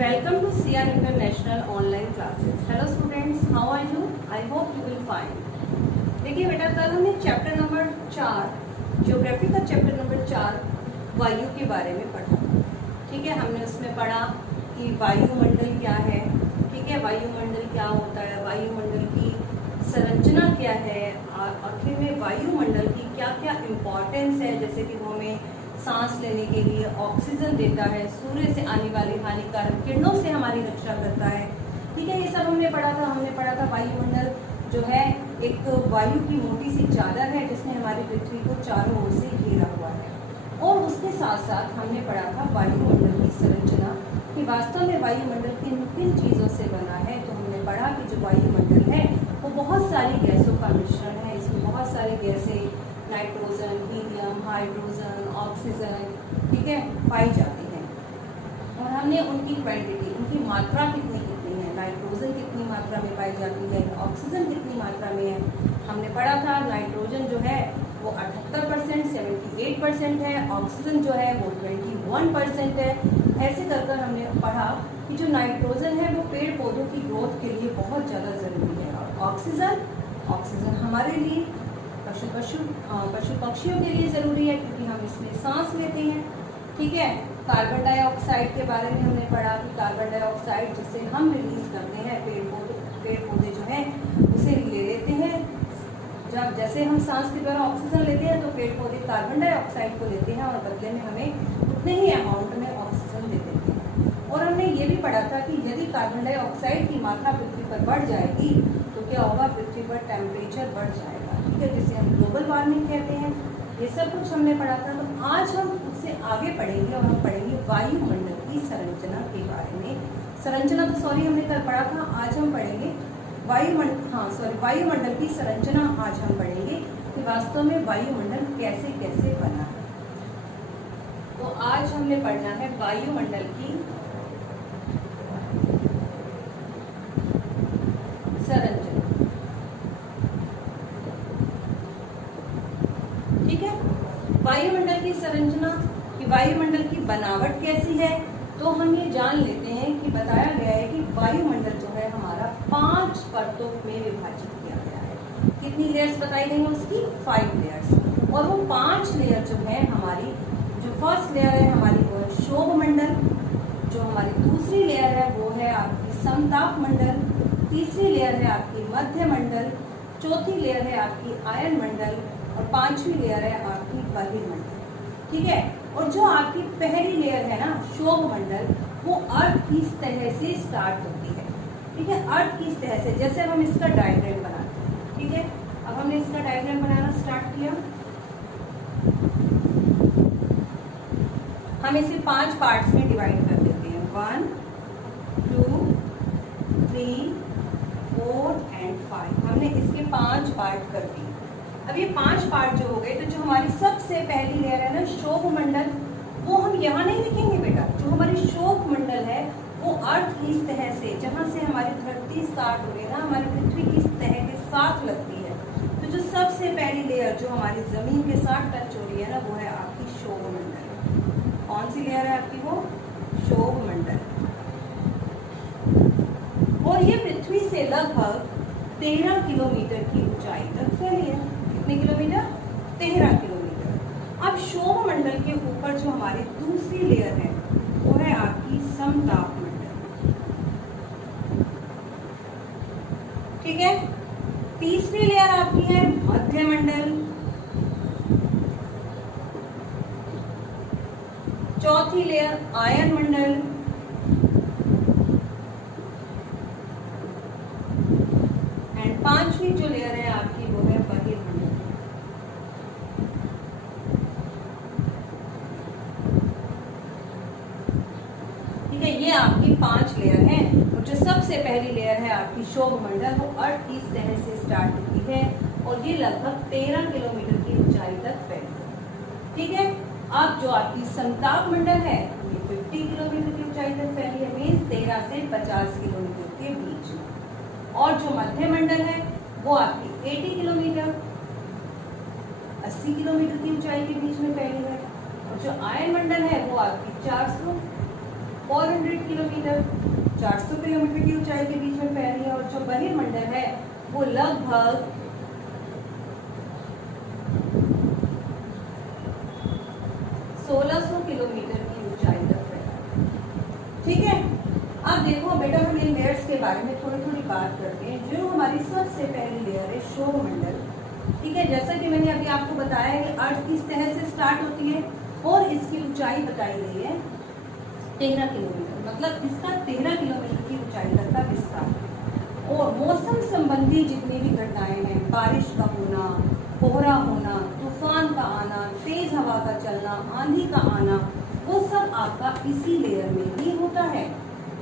Welcome to CR International online classes. Hello students, how are you? I hope you will fine. देखिए बेटा, कल हमने chapter number 4 geography का chapter number 4 वायु के बारे में पढ़ा। ठीक है, हमने उसमें पढ़ा कि वायुमंडल क्या है। ठीक है, वायुमंडल क्या होता है, वायुमंडल की संरचना क्या है, आखिर में वायुमंडल की क्या क्या इम्पोर्टेंस है, जैसे कि वो हमें सांस लेने के लिए ऑक्सीजन देता है, सूर्य से आने वाली हानिकारक किरणों से हमारी रक्षा करता है। ठीक है, ये सब हमने पढ़ा था। हमने पढ़ा था वायुमंडल जो है एक वायु की मोटी सी चादर है जिसने हमारी पृथ्वी को चारों ओर से घेरा हुआ है। और उसके साथ साथ हमने पढ़ा था वायुमंडल की संरचना कि वास्तव में वायुमंडल किन किन चीज़ों से बना है। तो हमने पढ़ा कि जो वायुमंडल है वो बहुत सारी गैसों का मिश्रण है। इसमें बहुत सारी गैसें नाइट्रोजन, हीलियम, हाइड्रोजन, ऑक्सीजन, ठीक है, पाई जाती हैं। और हमने उनकी क्वांटिटी, उनकी मात्रा कितनी कितनी है, नाइट्रोजन कितनी मात्रा में पाई जाती है, ऑक्सीजन कितनी मात्रा में है, हमने पढ़ा था। नाइट्रोजन जो है वो 78%, 78% है, ऑक्सीजन जो है वो 21% है। ऐसे कर हमने पढ़ा कि जो नाइट्रोजन है वो पेड़ पौधों की ग्रोथ के लिए बहुत ज़्यादा ज़रूरी है, और ऑक्सीजन हमारे लिए पशु पक्षियों के लिए ज़रूरी है क्योंकि हम इसमें सांस लेते हैं। ठीक है, कार्बन डाइऑक्साइड के बारे में हमने पढ़ा कि कार्बन डाइऑक्साइड जिसे हम रिलीज करते हैं, पेड़ पौधे जो हैं उसे ले लेते हैं। जब जैसे हम सांस के द्वारा ऑक्सीजन लेते हैं तो पेड़ पौधे कार्बन डाइऑक्साइड को लेते हैं और बदले में हमें उतने ही अमाउंट में ऑक्सीजन दे देते हैं। और हमने ये भी पढ़ा था कि यदि कार्बन डाइऑक्साइड की मात्रा पृथ्वी पर बढ़ जाएगी तो क्या होगा, पृथ्वी पर टेम्परेचर बढ़ जाएगा। ठीक है, जिसे हम ग्लोबल वार्मिंग कहते हैं। ये सब कुछ हमने पढ़ा था। तो आज हम उससे आगे पढ़ेंगे और हम पढ़ेंगे वायुमंडल की संरचना के बारे में। संरचना तो हमने कल पढ़ा था, आज हम पढ़ेंगे वायुमंडल की संरचना। आज हम पढ़ेंगे कि वास्तव में वायुमंडल कैसे कैसे बना है। तो आज हमने पढ़ना है वायुमंडल की संरचना। ठीक है, वायुमंडल की संरचना कि वायुमंडल की बनावट कैसी है। तो हम ये जान लेते हैं कि बताया गया है कि वायुमंडल जो है हमारा 5 परतों में विभाजित किया गया है। कितनी लेयर्स बताई गई हैं उसकी? 5 लेयर्स। और वो 5 लेयर जो है हमारी, जो फर्स्ट लेयर है हमारी वो है शोभ मंडल, जो हमारी दूसरी लेयर है वो है आपकी समताप मंडल, तीसरी लेयर है आपकी मध्य मंडल, चौथी लेयर है आपकी आयन मंडल और 5वीं लेयर है आपकी बहिर्मंडल। ठीक है, और जो आपकी पहली लेयर है ना शोभ मंडल, वो अर्थ की सतह से स्टार्ट होती है। ठीक है, अर्थ की सतह से। जैसे अब हम इसका डायग्राम बनाते हैं। ठीक है, अब हमने इसका डायग्राम बनाना स्टार्ट किया। हम इसे 5 पार्ट्स में डिवाइड कर देते हैं, 1, 2, 3, 4 एंड 5। हमने इसके 5 पार्ट कर दिए। अब ये 5 पार्ट जो हो गए, तो जो हमारी सबसे पहली लेयर है ना शोभ मंडल, वो हम यहाँ नहीं लिखेंगे बेटा। जो हमारी शोभ मंडल है वो अर्थ की सतह से, जहाँ से हमारी धरती स्टार्ट हो रही है ना, हमारी पृथ्वी की सतह के साथ लगती है। तो जो सबसे पहली लेयर जो हमारी जमीन के साथ टच हो रही है ना, वो है आपकी शोभ मंडल। कौन सी लेयर है आपकी? वो शोभ मंडल। और ये पृथ्वी से लगभग 13 किलोमीटर की ऊंचाई तक फैली है। कितने किलोमीटर? 13 किलोमीटर। अब शोभ मंडल के ऊपर जो हमारी दूसरी लेयर है वो है आपकी समताप मंडल। ठीक है, तीसरी लेयर आपकी है मध्य मंडल, चौथी लेयर आयन मंडल, एंड 5वीं जो लेयर है आपकी वो है बहिर्मंडल। ठीक है, ये आपकी 5 लेयर है। और जो सबसे पहली लेयर है आपकी शोभ मंडल, वो अर्थ की सतह से स्टार्ट होती है और ये लगभग 13 किलोमीटर की ऊंचाई तक फैलती है। ठीक है, अब जो आपकी समताप मंडल है ये 50 किलोमीटर की ऊंचाई तक फैली है, मीन्स 13 से 50 किलोमीटर के बीच में। और जो मध्य मंडल है वो आपकी 80 किलोमीटर, 80 किलोमीटर की ऊंचाई के बीच में फैली है। और जो आयन मंडल है वो आपकी 400 400 किलोमीटर, 400 किलोमीटर की ऊंचाई के बीच में फैली है। और जो बहिर्मंडल है वो लगभग 1600 किलोमीटर की ऊंचाई तक फैला है। ठीक है, अब देखो बेटा हम इन लेयर्स के बारे में थोड़ी थोड़ी बात करते हैं। जो हमारी सबसे पहली लेयर है शोभमंडल, ठीक है, जैसा कि मैंने अभी आपको बताया है कि अर्थ किस तरह से स्टार्ट होती है और इसकी ऊंचाई बताई गई है 13 किलोमीटर, मतलब इसका 13 किलोमीटर की ऊंचाई तक का विस्तार है। और मौसम संबंधी जितनी भी घटनाएं हैं, बारिश का होना, कोहरा होना, तूफान का आना, तेज हवा का चलना, आंधी का आना, वो सब आपका इसी लेयर में ही होता है।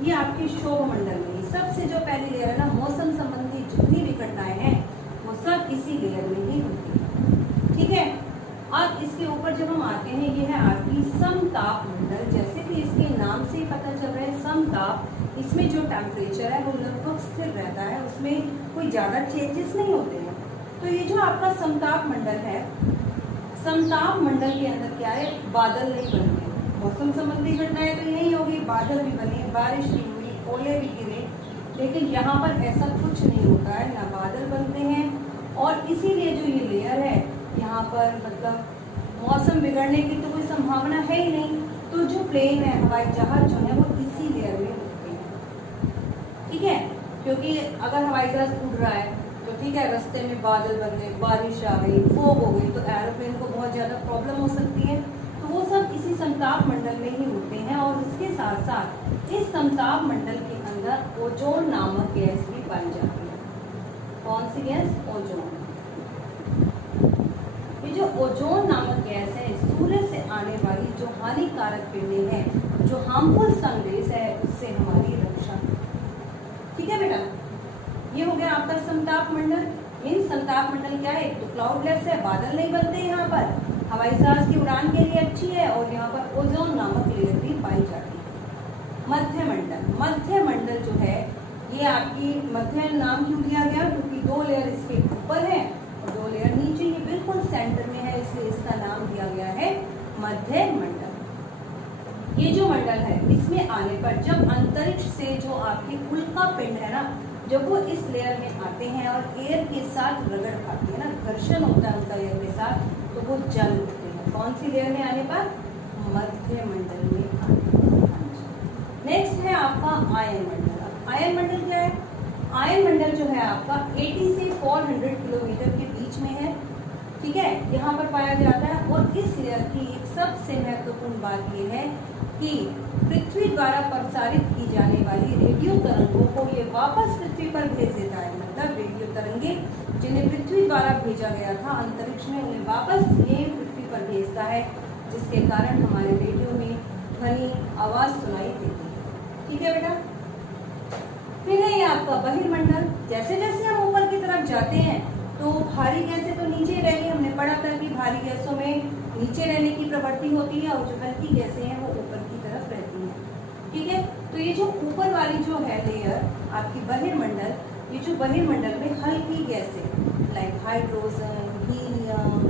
ये आपके शोभमंडल में सबसे जो पहली लेयर है ना, मौसम संबंधी जितनी भी घटनाएं हैं वो सब इसी लेयर में ही होती है। ठीक है, अब इसके ऊपर जब हम आते हैं, ये है आपकी समताप मंडल। जैसे कि इसके नाम से ही पता चल रहा है समताप, इसमें जो टेम्परेचर है वो लगभग स्थिर रहता है, उसमें कोई ज्यादा चेंजेस नहीं होते हैं। तो ये जो आपका समताप मंडल है, समताप मंडल के अंदर क्या है, बादल नहीं बनते। मौसम संबंधी घटनाएं तो यही होगी, बादल भी बने, बारिश भी हुई, ओले भी गिरे, लेकिन यहाँ पर ऐसा कुछ नहीं होता है, ना बादल बनते हैं। और इसीलिए जो ये लेयर है यहाँ पर मतलब मौसम बिगड़ने की तो कोई संभावना है ही नहीं। तो जो प्लेन है, हवाई जहाज जो है वो इसी लेयर में होते हैं। ठीक है, क्योंकि अगर हवाई जहाज उड़ रहा है तो ठीक है, रास्ते में बादल बन गए, बारिश आ गई, फोग हो गई, तो एरोप्लेन को बहुत ज़्यादा प्रॉब्लम हो सकती है। तो वो सब इसी समताप मंडल में ही होते हैं। और इसके साथ साथ इस समताप मंडल के अंदर ओजोन नामक गैस भी पाई जाती है। कौन सी गैस? ओजोन। ये जो ओजोन नामक गैस है, सूर्य से आने वाली जो हानिकारक किरणें हैं, जो हार्मफुल सनरेज है, उससे हमारी रक्षा करती है। ठीक है बेटा, ये हो गया आपका समताप मंडल। इन समताप मंडल क्या है, एक तो क्लाउडलेस है, बादल नहीं बनते यहाँ पर, हवाई जहाज की उड़ान के लिए अच्छी है, और यहाँ पर ओजोन नामक लेयर भी पाई जाती है। मध्य मंडल, मध्य मंडल जो है ये आपकी मध्य नाम क्यों दिया गया, क्योंकि 2 लेयर इसके ऊपर है और 2 लेयर नीचे, ये बिल्कुल सेंटर में है, इसलिए इसका नाम दिया गया है मध्य मंडल। ये जो मंडल है, इसमें आने पर जब अंतरिक्ष से जो आपके उल्का पिंड है ना, जब वो इस लेयर में आते हैं और एयर के साथ रगड़ खाते हैं ना, घर्षण होता है उनका एयर के साथ, तो वो जल उठते हैं। कौन सी लेयर में आने पर? मध्य मंडल में आने पर। नेक्स्ट है आपका आयन मंडल। अब आयन मंडल क्या है? आयन मंडल जो है आपका 80 से 400 किलोमीटर के बीच में है। ठीक है, यहाँ पर पाया जाता है। और इस लेयर की एक सबसे महत्वपूर्ण बात यह है कि पृथ्वी द्वारा प्रसारित की जाने वाली रेडियो तरंगों को ये वापस पृथ्वी पर भेज देता है। मतलब रेडियो तरंगे जिन्हें पृथ्वी द्वारा भेजा गया था अंतरिक्ष में, उन्हें वापस ये पृथ्वी पर भेजता है, जिसके कारण हमारे रेडियो में ध्वनि आवाज सुनाई देती है। ठीक है बेटा, फिर है ये आपका बहिर्मंडल। जैसे जैसे हम ऊपर की तरफ जाते हैं तो भारी गैसें तो नीचे रहेंगी, हमने पढ़ा था कि भारी गैसों में नीचे रहने की प्रवृत्ति होती है और जो हल्की गैसें हैं वो ऊपर की तरफ रहती हैं। ठीक है, तो ये जो ऊपर वाली जो है लेयर आपकी बहिर्मंडल, ये जो बहिर्मंडल में हल्की गैसें लाइक हाइड्रोजन, हीलियम,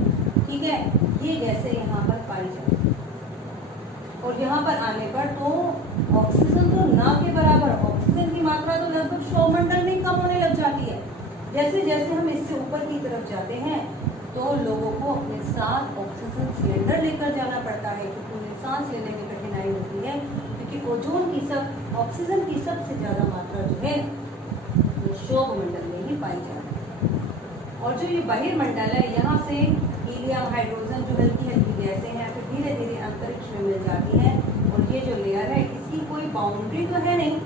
ठीक है, ये गैसें यहाँ पर पाई जाती हैं। और यहाँ पर आने पर तो ऑक्सीजन तो ना के बराबर, ऑक्सीजन की मात्रा तो लगभग सौरमंडल में कम होने लग जाती है। जैसे जैसे हम इससे ऊपर की तरफ जाते हैं तो लोगों को अपने साथ ऑक्सीजन सिलेंडर लेकर जाना पड़ता है, क्योंकि उन्हें सांस लेने में कठिनाई होती है, क्योंकि ओजोन की ऑक्सीजन की सबसे ज़्यादा मात्रा जो है वो शोभमंडल में ही पाई जाती है। और जो ये बहिर्मंडल है, यहाँ से हीलियम, हाइड्रोजन जो हल्की हल्की गैसें हैं फिर धीरे धीरे अंतरिक्ष में मिल जाती हैं। और ये जो लेयर है इसकी कोई बाउंड्री तो है नहीं,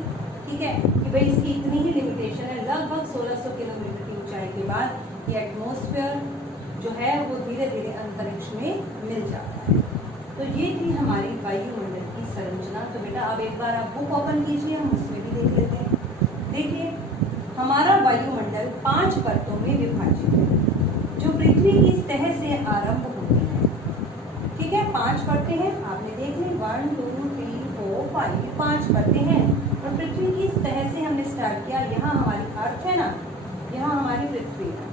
ठीक है, कि भाई इसकी इतनी ही लिमिटेशन है। लगभग 1600 किलोमीटर की ऊंचाई के बाद ये एटमॉस्फेयर जो है वो धीरे धीरे अंतरिक्ष में मिल जाता है। तो ये थी हमारी वायुमंडल की संरचना। तो बेटा अब एक बार आप बुक ओपन कीजिए, हम उसमें भी देख लेते हैं। देखिए, हमारा वायुमंडल 5 परतों में विभाजित है, जो पृथ्वी की सतह से आरंभ होती है। ठीक है, 5 परतें हैं, आपने देख ली 1 2 3 4 5, 5 परतें हैं। और पृथ्वी की सतह से हमने स्टार्ट किया, यहाँ हमारी अर्थ है ना, यहाँ हमारी पृथ्वी है।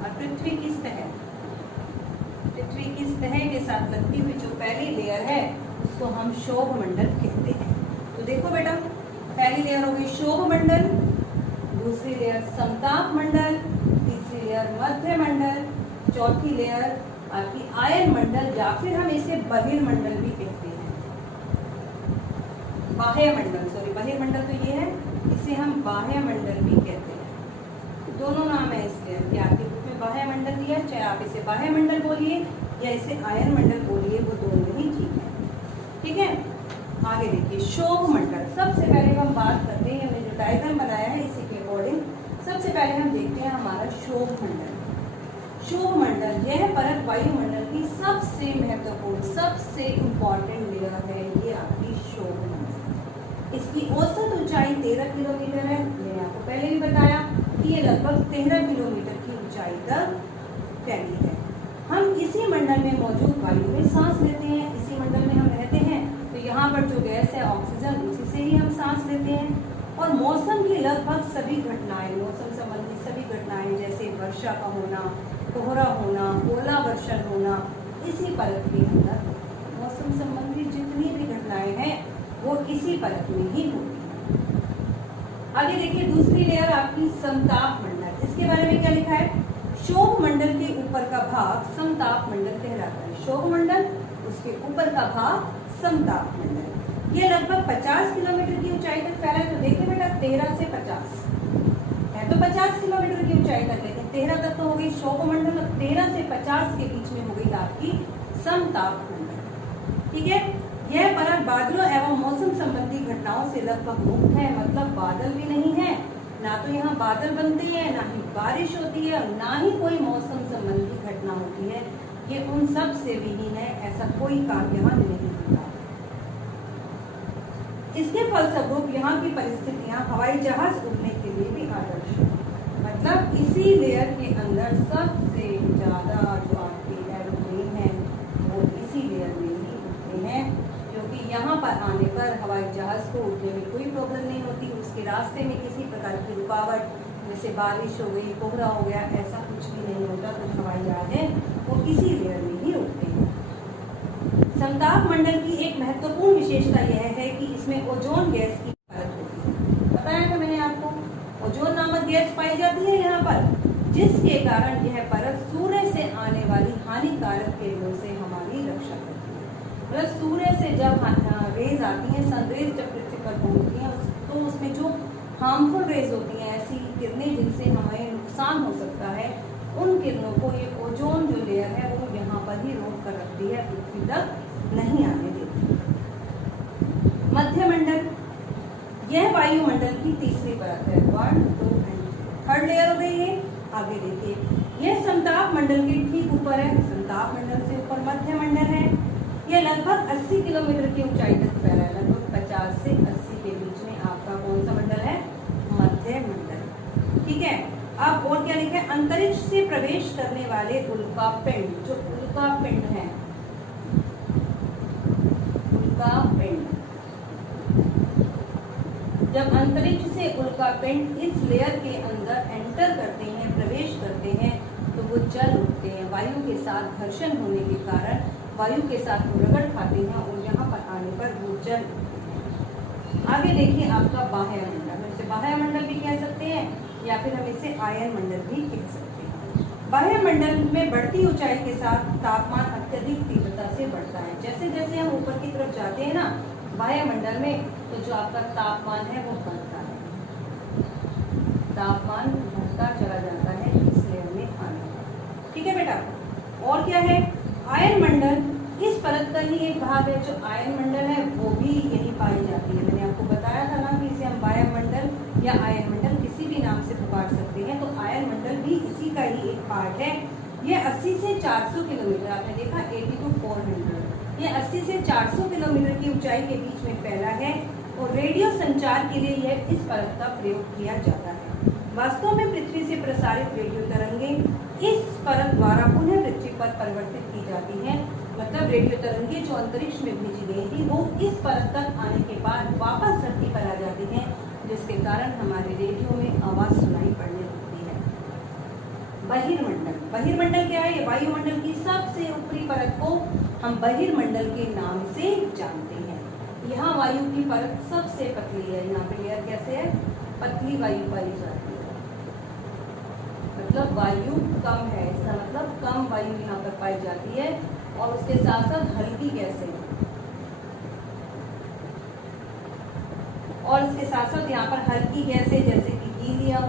और पृथ्वी की सतह उसको हम शोभ मंडल कहते हैं। तो देखो बेटा, पहली लेयर हो गई शोभ मंडल, दूसरी लेयर समताप मंडल, तीसरी लेयर मध्य मंडल, चौथी लेयर आपकी आयन मंडल, या फिर हम इसे बहिर्मंडल भी कहते हैं। बाह्य मंडल, सॉरी बहिर्मंडल तो ये है, इसे हम बाह्य मंडल भी कहते हैं। दोनों नाम है इस लेयर के, आपके बुक में बाह्य मंडल दिया, चाहे आप इसे बाह्य मंडल बोलिए या इसे आयन मंडल बोलिए, वो दोनों ही ठीक है। ठीक है, आगे देखिए शोभ मंडल। सबसे पहले हम बात करते हैं, हमने जो डायग्राम बनाया है इसी के अकॉर्डिंग सबसे पहले हम देखते हैं हमारा शोभ मंडल। शोभ मंडल यह परत वायुमंडल की सबसे महत्वपूर्ण, सबसे इंपॉर्टेंट लेयर है, ये आपकी शोभ मंडल। इसकी औसत ऊंचाई 13 किलोमीटर है। मैंने आपको पहले भी बताया कि ये लगभग 13 किलोमीटर की ऊंचाई तक फैली है। हम इसी मंडल में मौजूद वायु में सांस लेते हैं, इसी मंडल में हम रहते हैं, तो यहाँ पर जो गैस है ऑक्सीजन, उसी से ही हम सांस लेते हैं। और मौसम की लगभग सभी घटनाएं, मौसम संबंधी सभी घटनाएं जैसे वर्षा का होना, कोहरा होना, ओला वर्षण होना, इसी परत के अंदर मौसम संबंधी जितनी भी घटनाएं हैं वो इसी परत में ही होती है। आगे देखिए दूसरी लेयर आपकी समताप मंडल। इसके बारे में क्या लिखा है? शोभ मंडल के ऊपर का भाग समताप मंडल कहलाता है। शोभ मंडल, उसके ऊपर का भाग समताप मंडल। ये लगभग 50 किलोमीटर की ऊंचाई तक फैला है। तो देखिए बेटा 13 से 50 है, तो 50 किलोमीटर की ऊंचाई तक, लेकिन 13 तक तो हो गई शोभ मंडल, 13 से 50 के बीच में हो गई आपकी समताप मंडल। ठीक है, यह परत बादलों एवं मौसम संबंधी घटनाओं से लगभग मुक्त है, मतलब बादल भी नहीं है, ना तो यहाँ बादल बनते हैं, ना ही बारिश होती है, ना ही कोई मौसम संबंधी घटना होती है। ये उन सब से विहीन है, ऐसा कोई काम यहाँ नहीं होता। इसके फलस्वरूप यहाँ की परिस्थितियां हवाई जहाज उड़ने के लिए भी आदर्श है। मतलब इसी लेयर के अंदर सबसे ज्यादा जो आपके एरोप्लेन है वो इसी लेयर में ही उड़ते हैं, क्योंकि यहाँ पर आने पर हवाई जहाज को उड़ने में कोई प्रॉब्लम नहीं होती। उसके रास्ते में किसी प्रकार की रुकावट, जैसे बारिश हो गई, कोहरा हो गया, ऐसा कुछ भी नहीं होता। कुछ हवाई जहाज है वो इसी लेयर में ही उड़ते हैं। समताप मंडल की एक महत्वपूर्ण विशेषता यह है कि इसमें ओजोन गैस की परत होती है। बताया था मैंने आपको, ओजोन नामक गैस पाई जाती है यहाँ पर, जिसके कारण यह परत सूर्य से आने वाली हानिकारक किरणों से हमारी रक्षा करती है। मतलब सूर्य से जब रेज आती हैं, सनरेज जब पृथ्वी पर पहुंचती हैं, तो उसमें जो हार्मफुल रेज होती हैं, ऐसी किरणें जिनसे हमें नुकसान हो सकता है, उन किरणों को ये ओजोन जो लेयर है वो यहाँ पर ही रोक कर रखती है, पृथ्वी तक नहीं आने देती। मध्य मंडल, यह वायुमंडल की तीसरी परत है। 1, 2 एंड 3 लेयर हो गई है। आगे देखिए, यह समताप मंडल के ठीक ऊपर है। समताप मंडल से ऊपर मध्य मंडल है। यह लगभग 80 किलोमीटर की ऊंचाई तक फैला है। लगभग 50 से 80 के बीच में आपका कौन सा मंडल है? मध्य मंडल। ठीक है, अब और क्या लिखा है? अंतरिक्ष से प्रवेश करने वाले उल्कापिंड, जो उल्कापिंड है, उल्कापिंड, जब अंतरिक्ष से उल्कापिंड इस लेयर के अंदर एंटर करते हैं, प्रवेश करते हैं, तो वो जल उठते हैं। वायु के साथ घर्षण होने के कारण वायु के साथ वो रगड़ खाते हैं और यहाँ पर आने पर वो जल उठते हैं। आगे देखिए आपका बाह्य मंडल, हम इसे बाह्य मंडल भी कह सकते हैं या फिर हम इसे आयन मंडल भी कह सकते हैं। बाह्य मंडल में बढ़ती ऊंचाई के साथ तापमान अत्यधिक तीव्रता से बढ़ता है। जैसे जैसे हम ऊपर की तरफ जाते हैं ना बाह्य मंडल में, तो जो आपका तापमान है वो बढ़ता है, तापमान बढ़ता चला जाता है इस लेयर में आने पर। ठीक है बेटा, और क्या है? आयन मंडल, इस परत का ही एक भाग है। जो आयन मंडल है वो भी यही पाई जाती है। मैंने आपको बताया था ना कि इसे हम वायुमंडल या आयन मंडल किसी भी नाम से पुकार सकते हैं। तो आयन मंडल भी इसी का ही एक पार्ट है। ये 80 से 400 किलोमीटर, आपने देखा 80 to 400, ये 80 से 400 किलोमीटर की ऊंचाई के बीच में फैला है और रेडियो संचार के लिए यह इस परत का प्रयोग किया जाता है। वास्तव में पृथ्वी से प्रसारित रेडियो तरंगें इस परत द्वारा पुनः पृथ्वी पर परिवर्तित की जाती हैं। मतलब रेडियो तरंगें जो अंतरिक्ष में भेजी गई थी वो इस परत तक आने के बाद वापस धरती पर आ जाती हैं, जिसके कारण हमारे रेडियो में आवाज सुनाई पड़ने लगती है। बहिर्मंडल। बहिर्मंडल क्या है? ये वायुमंडल की सबसे ऊपरी परत को हम बहिर्मंडल के नाम से जानते हैं। यहाँ वायु की परत सबसे पतली है, यहाँ पे लेयर कैसे है? पतली वायु पाई जाती है, मतलब वायु कम है, इसका मतलब कम वायु यहाँ पर पाई जाती है। और उसके साथ साथ हल्की गैसें, और इसके साथ साथ यहाँ पर हल्की गैसें जैसे कि हीलियम,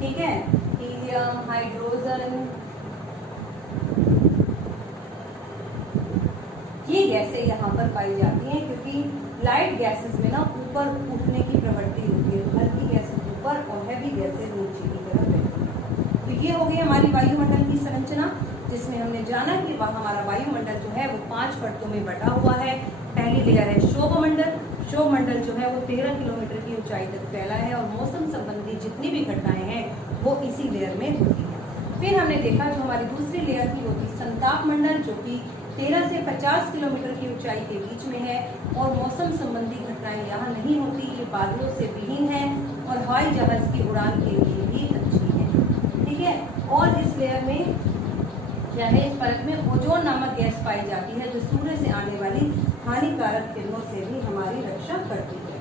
ठीक है, हीलियम, हाइड्रोजन, ये गैसें यहाँ पर पाई जाती हैं। क्योंकि लाइट गैसेस में ना ऊपर उठने की प्रवृत्ति होती है, तो हल्की गैसें ऊपर और हैवी गैसें नीचे की तरफ रहती हैं। तो ये हो गई हमारी वायुमंडल की संरचना, जिसमें हमने जाना कि हमारा वायुमंडल जो है वो 5 परतों में बटा हुआ है। पहली लेयर है शोभमंडल। शोभमंडल जो है वो 13 किलोमीटर की ऊंचाई तक फैला है और मौसम संबंधी जितनी भी घटनाएं हैं वो इसी लेयर में होती है। फिर हमने देखा जो हमारी दूसरी लेयर थी वो थी संताप मंडल, जो कि 13 से 50 किलोमीटर की ऊंचाई के बीच में है और मौसम संबंधी घटनाएं यहाँ नहीं होती, ये बादलों से विहीन है और हवाई जहाज की उड़ान के लिए भी अच्छी है, ठीक है। और इस लेयर में क्या है? इस परत में ओजोन नामक गैस पाई जाती है, जो सूर्य से आने वाली हानिकारक किरणों से भी हमारी रक्षा करती है।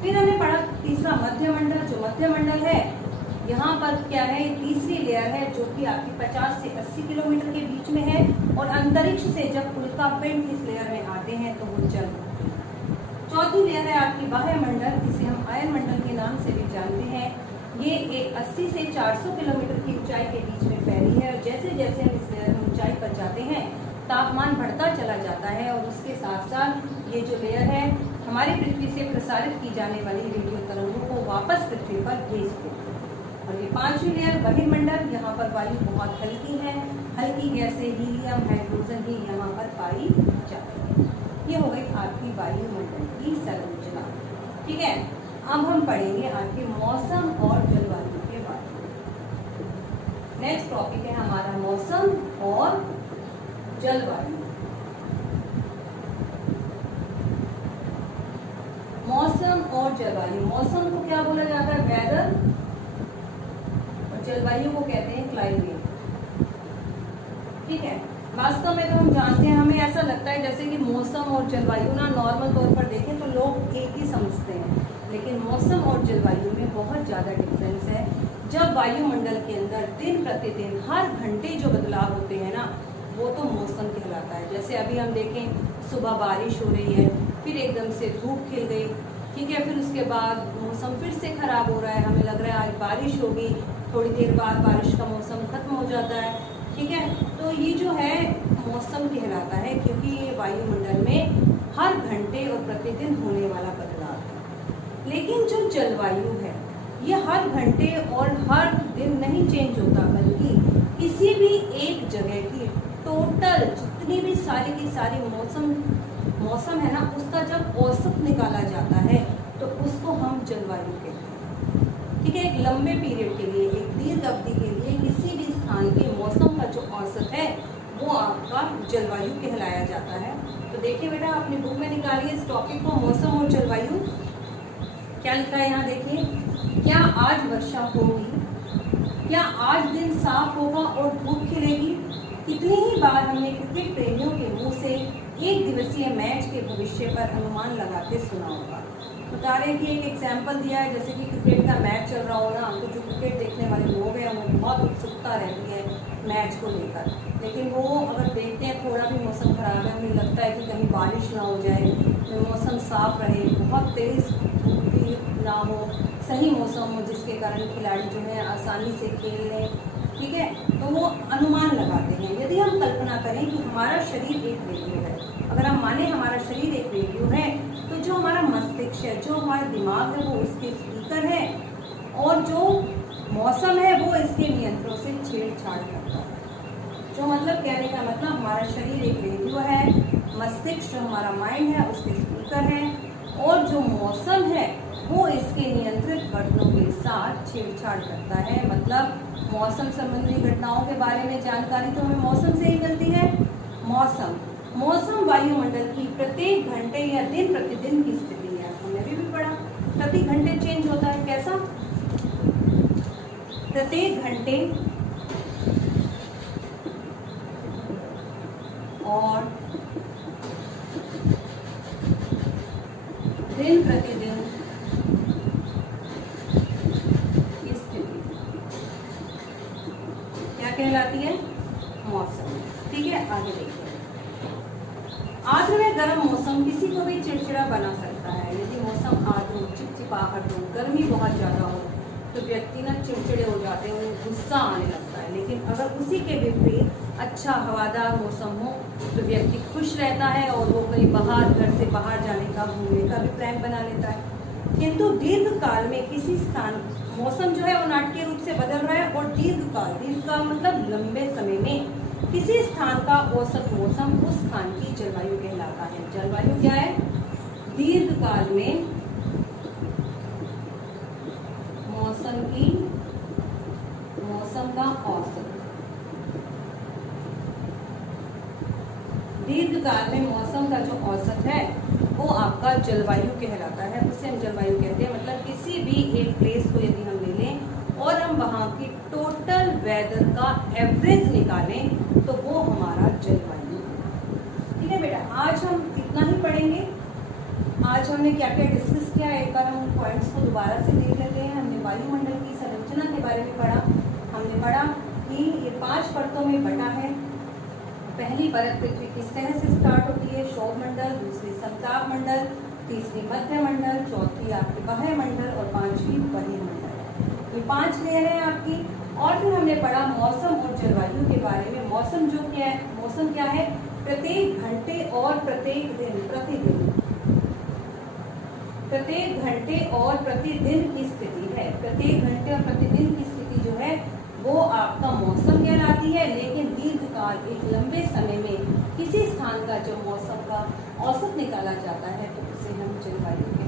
फिर हमने पढ़ा तीसरा मध्यमंडल। जो मध्यमंडल है यहाँ पर क्या है? तीसरी लेयर है जो कि आपकी 50 से 80 किलोमीटर के बीच में है और अंतरिक्ष से जब उल्का पिंड इस लेयर में आते हैं तो वो जल होते हैं। चौथी लेयर है आपकी वायुमंडल, जिसे हम आयनमंडल के नाम से भी जानते हैं। ये एक 80 से 400 किलोमीटर की ऊंचाई के बीच में फैली है और जैसे जैसे हम इस लेयर में ऊंचाई पर जाते हैं तापमान बढ़ता चला जाता है और उसके साथ साथ ये जो लेयर है हमारी पृथ्वी से प्रसारित की जाने वाली रेडियो तरंगों को वापस पृथ्वी पर भेज देती है। और ये पांचवी लेयर बहिर्मंडल, यहाँ पर वायु बहुत हल्की है, हल्की गैसें हीलियम, हाइड्रोजन ही यहाँ पर पाई जाती है। ये हो गई आपकी वायुमंडल की संरचना, ठीक है। अब हम पढ़ेंगे आपके मौसम और जलवायु के बारे में। नेक्स्ट टॉपिक है हमारा मौसम और जलवायु। मौसम और जलवायु, मौसम को क्या बोला जाता है? वेदर, और जलवायु को कहते हैं क्लाइमेट, ठीक है। वास्तव में तो हम जानते हैं, हमें ऐसा लगता है जैसे कि मौसम और जलवायु ना नॉर्मल तौर पर देखें तो लोग एक ही समझते हैं, लेकिन मौसम और जलवायु में बहुत ज़्यादा डिफरेंस है। जब वायुमंडल के अंदर दिन प्रतिदिन हर घंटे जो बदलाव होते हैं ना, वो तो मौसम कहलाता है। जैसे अभी हम देखें सुबह बारिश हो रही है, फिर एकदम से धूप खिल गई, ठीक है, फिर उसके बाद मौसम फिर से खराब हो रहा है, हमें लग रहा है आज बारिश होगी, थोड़ी देर बाद बारिश का मौसम खत्म हो जाता है, ठीक है। तो ये जो है मौसम कहलाता है, क्योंकि ये वायुमंडल में हर घंटे और प्रतिदिन होने वाला बदलाव है। लेकिन जो जलवायु है ये हर घंटे और हर दिन नहीं चेंज होता, बल्कि किसी भी एक जगह की टोटल जितनी भी सारी की सारी मौसम है ना, उसका जब औसत निकाला जाता है तो उसको हम जलवायु कहते हैं, ठीक है। एक लंबे पीरियड के लिए, एक दीर्घ अवधि के लिए किसी भी स्थान के मौसम का जो औसत है वो आपका जलवायु कहलाया जाता है। तो देखिए बेटा, अपनी बुक में निकालिए इस टॉपिक को, मौसम और जलवायु। क्या लिखा है यहाँ देखिए, क्या आज वर्षा होगी, क्या आज दिन साफ होगा और धूप खिलेगी। कितनी ही बार हमने क्रिकेट प्रेमियों के मुंह से एक दिवसीय मैच के भविष्य पर अनुमान लगाते सुना होगा। बता रहे हैं कि एक एग्जाम्पल दिया है, जैसे कि क्रिकेट का मैच चल रहा हो ना, तो जो क्रिकेट देखने वाले लोग हैं उन्हें बहुत उत्सुकता रहती है मैच को लेकर, लेकिन वो अगर देखते हैं थोड़ा भी मौसम खराब है, उन्हें लगता है कि कहीं बारिश ना हो जाए, मौसम साफ रहे, बहुत तेज धूप भी ना हो, सही मौसम हो जिसके कारण खिलाड़ी जो है आसानी से खेल लें, ठीक है। तो वो अनुमान लगाते हैं। यदि हम कल्पना करें कि हमारा शरीर एक रेडियो है, अगर हम माने हमारा शरीर एक रेडियो है, तो जो हमारा मस्तिष्क है, जो हमारा दिमाग है, वो उसके स्पीकर है और जो मौसम है वो इसके नियंत्रणों से छेड़छाड़ करता है। जो मतलब कहने का मतलब, हमारा शरीर एक रेडियो है, मस्तिष्क जो हमारा माइंड है उसके स्पीकर है, और जो मौसम है वो इसके नियंत्रित बटनों के साथ छेड़छाड़ करता है। मतलब मौसम संबंधी घटनाओं के बारे में जानकारी तो हमें मौसम से ही मिलती है। मौसम वायुमंडल की प्रत्येक घंटे या दिन प्रतिदिन की स्थिति है। हमने भी पढ़ा, प्रति घंटे चेंज होता है। कैसा? प्रत्येक घंटे और दिन प्रतिदिन की स्थिति क्या कहलाती है? मौसम। ठीक है, आगे देखिए। आर्द्र व गर्म मौसम किसी को भी चिड़चिड़ा बना सकता है। यदि मौसम आर्द्र हो, चिपचिपाहट हो, गर्मी बहुत ज्यादा हो तो व्यक्ति ना चिड़चिड़े हो जाते हैं, उन्हें गुस्सा आने लगता है। लेकिन अगर उसी के विपरीत अच्छा हवादार मौसम हो तो व्यक्ति खुश रहता है और वो कहीं बाहर, घर से बाहर जाने का, घूमने का भी प्लान बना लेता है। किंतु दीर्घ काल में किसी स्थान मौसम जो है वो नाटकीय रूप से बदल रहा है, और दीर्घ काल मतलब लंबे समय में किसी स्थान का औसत मौसम उस स्थान की जलवायु कहलाता है। जलवायु क्या है? दीर्घ काल में मौसम का औसत। दीर्घ काल में मौसम का जो औसत है वो आपका जलवायु कहलाता है, उसे हम जलवायु कहते हैं। मतलब किसी भी एक प्लेस को यदि हम ले लें और हम वहाँ की टोटल वेदर का एवरेज निकालें तो वो हमारा जलवायु। ठीक है बेटा, आज हम इतना ही पढ़ेंगे। आज हमने क्या क्या डिस्कस किया, एक बार हम पॉइंट्स को दोबारा से देख लेते हैं। हमने वायुमंडल की संरचना के बारे में पढ़ा। हमने पढ़ा कि ये 5 परतों में बटा है। पहली परत पृथ्वी किस तरह से स्टार्ट होती है? क्षोभ मंडल, दूसरी समताप मंडल, तीसरी मध्य मंडल, चौथी आपकी बाह्य मंडल और 5वीं बहिर्मंडल। ये 5 लेयर है आपकी। और फिर हमने पढ़ा मौसम और जलवायु के बारे में। मौसम जो क्या है? मौसम क्या है? प्रत्येक घंटे और प्रत्येक दिन की स्थिति है। प्रत्येक घंटे और प्रतिदिन की स्थिति जो है वो आपका मौसम कहलाती है। लेकिन दीर्घकाल, एक लंबे समय में किसी स्थान का जो मौसम का औसत निकाला जाता है तो उसे हम जलवायु कहते हैं।